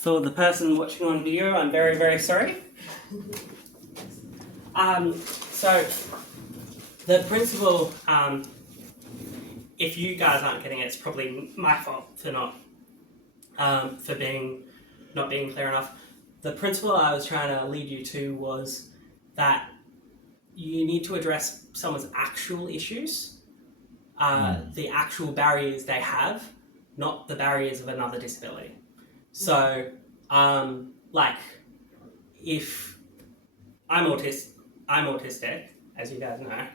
For the person watching on video, I'm very, very sorry. So the principle, if you guys aren't getting it, it's probably my fault for not being clear enough. The principle I was trying to lead you to was that you need to address someone's actual issues, the actual barriers they have, not the barriers of another disability. So, like, if I'm autistic, as you guys know.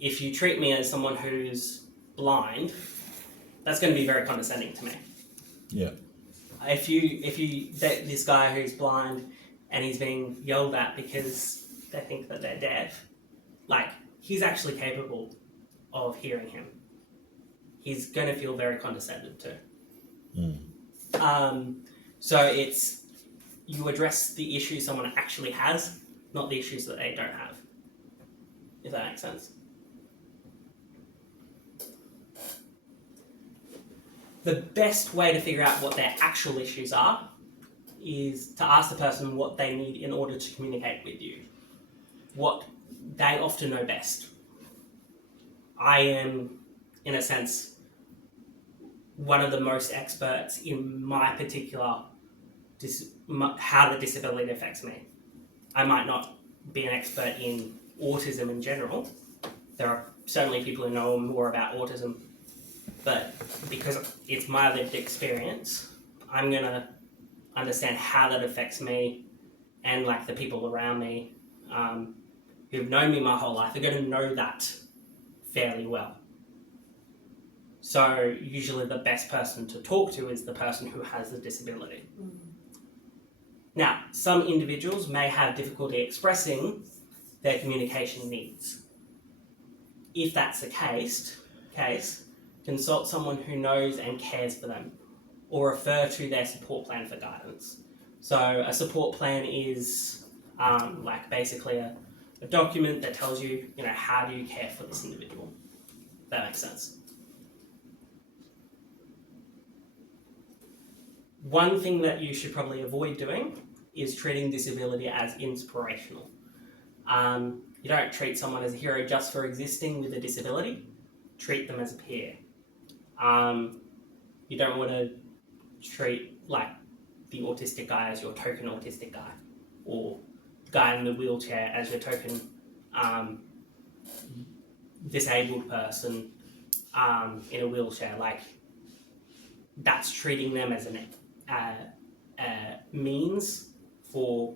If you treat me as someone who's blind, that's going to be very condescending to me. Yeah. If you date this guy who's blind and he's being yelled at because they think that they're deaf, like, he's actually capable of hearing him. He's going to feel very condescended to. So it's, you address the issues someone actually has, not the issues that they don't have. If that makes sense. The best way to figure out what their actual issues are is to ask the person what they need in order to communicate with you. What they often know best. I am, in a sense, one of the most experts in my particular how the disability affects me. I might not be an expert in autism in general. There are certainly people who know more about autism, but because it's my lived experience, I'm going to understand how that affects me and like the people around me who've known me my whole life are going to know that fairly well. So usually the best person to talk to is the person who has the disability. Now, some individuals may have difficulty expressing their communication needs. If that's the case, consult someone who knows and cares for them, or refer to their support plan for guidance. So a support plan is like basically a document that tells you, how do you care for this individual. That makes sense. One thing that you should probably avoid doing is treating disability as inspirational. You don't treat someone as a hero just for existing with a disability. Treat them as a peer. You don't want to treat like the autistic guy as your token autistic guy, or the guy in the wheelchair as your token disabled person in a wheelchair. Like, that's treating them as a means for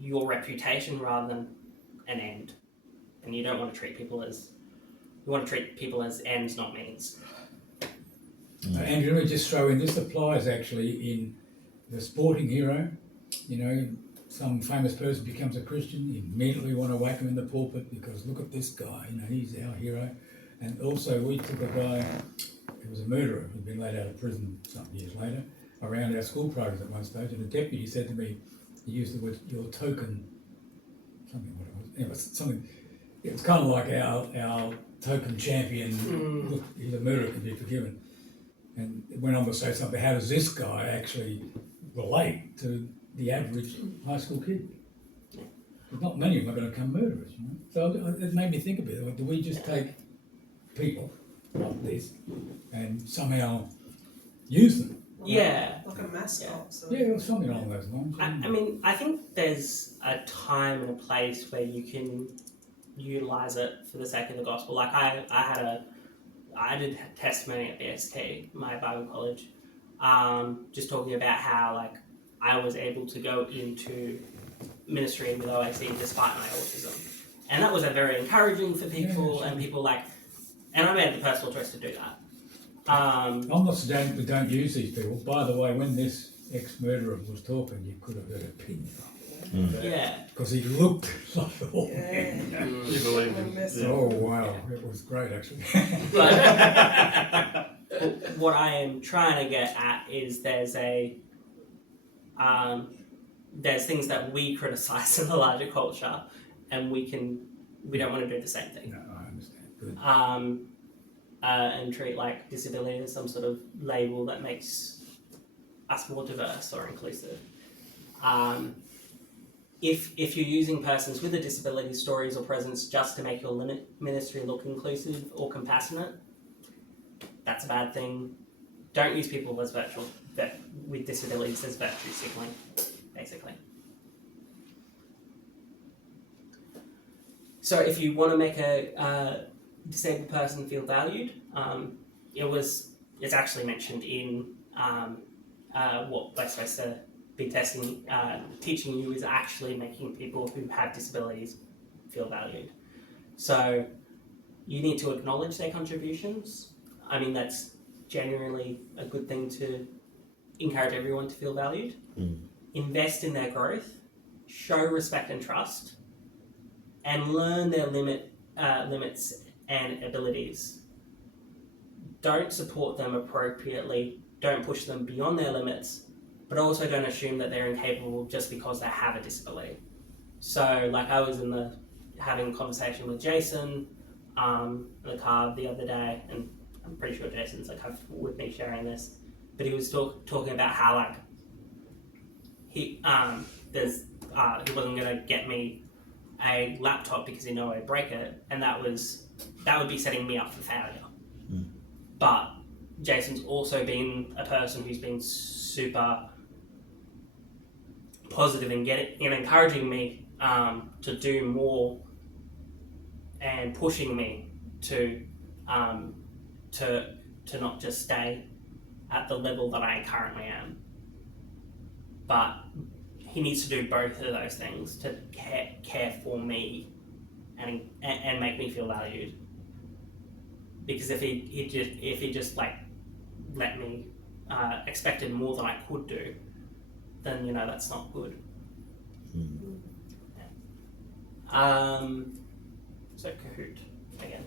your reputation rather than an end. And you don't want to treat people as, you want to treat people as ends, not means. Andrew, let me just throw in, this applies actually in The Sporting Hero. Some famous person becomes a Christian, you immediately want to whack him in the pulpit because look at this guy, he's our hero. And also we took a guy who was a murderer who'd been let out of prison some years later, around our school programs at one stage, and the deputy said to me, he used the word, your token, it was kind of like our token champion, look, he's a murderer, can be forgiven. And it went on to say something, how does this guy actually relate to the average high school kid? There's not many of them are going to become murderers, So it made me think a bit, like, do we just take people like this and somehow use them? Yeah. Like a mascot. Yeah, or something along those lines. I mean, I think there's a time and a place where you can utilize it for the sake of the gospel. Like I did testimony at BST, my Bible college, just talking about how like I was able to go into ministry with OAC despite my autism, and that was very encouraging for people, and people and I made the personal choice to do that. I'm not saying we don't use these people. By the way, when this ex-murderer was talking, you could have heard a pin drop. Yeah. Because he looked like a old Yeah. man. You believe him? Yeah. Oh wow, it was great actually. But what I am trying to get at is there's things that we criticize in the larger culture, and we don't want to do the same thing. No, I understand. Good. And treat like disability as some sort of label that makes us more diverse or inclusive. If you're using persons with a disability stories or presence just to make your ministry look inclusive or compassionate, that's a bad thing. Don't use people as with disabilities as virtue signaling, basically. So if you want to make a disabled person feel valued, it's actually mentioned in what we're supposed to be teaching you is actually making people who have disabilities feel valued. So you need to acknowledge their contributions. I mean, that's genuinely a good thing to encourage everyone to feel valued. Invest in their growth, show respect and trust, and learn their limits and abilities. Don't support them appropriately, don't push them beyond their limits, but also don't assume that they're incapable just because they have a disability. So, like, I was having a conversation with Jason in the car the other day, and I'm pretty sure Jason's comfortable with me sharing this, but he was talking about how he wasn't going to get me a laptop because he knew I'd break it, and that would be setting me up for failure. But Jason's also been a person who's been super positive in encouraging me to do more and pushing me to not just stay at the level that I currently am. But he needs to do both of those things to care for me and make me feel valued. Because if he just let me expected more than I could do, then that's not good. So Kahoot again.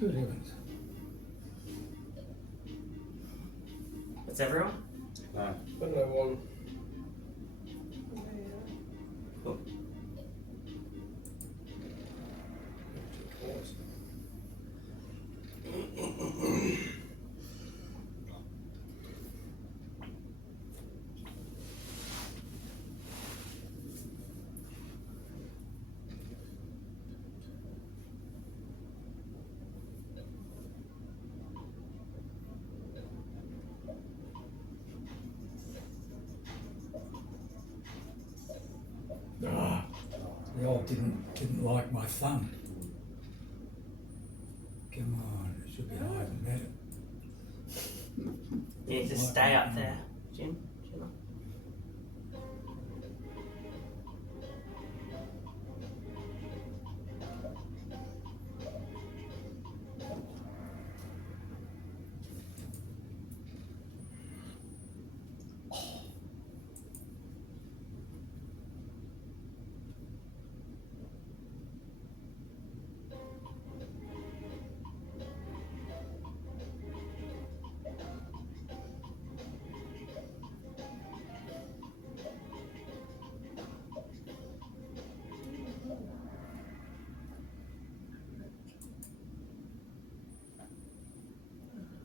Good heavens. That's everyone? No. But no one. Cool. The old didn't like my thumb. Come on, it should be higher than that. You need to stay up there, Jim.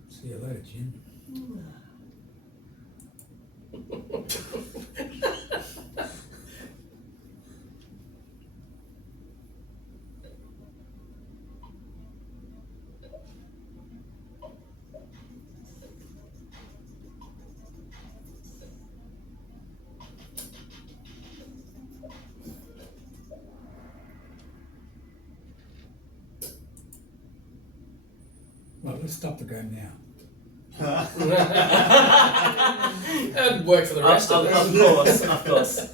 See you later, Jim. Right, let's stop the game now. That'd work for the rest of us. Of course.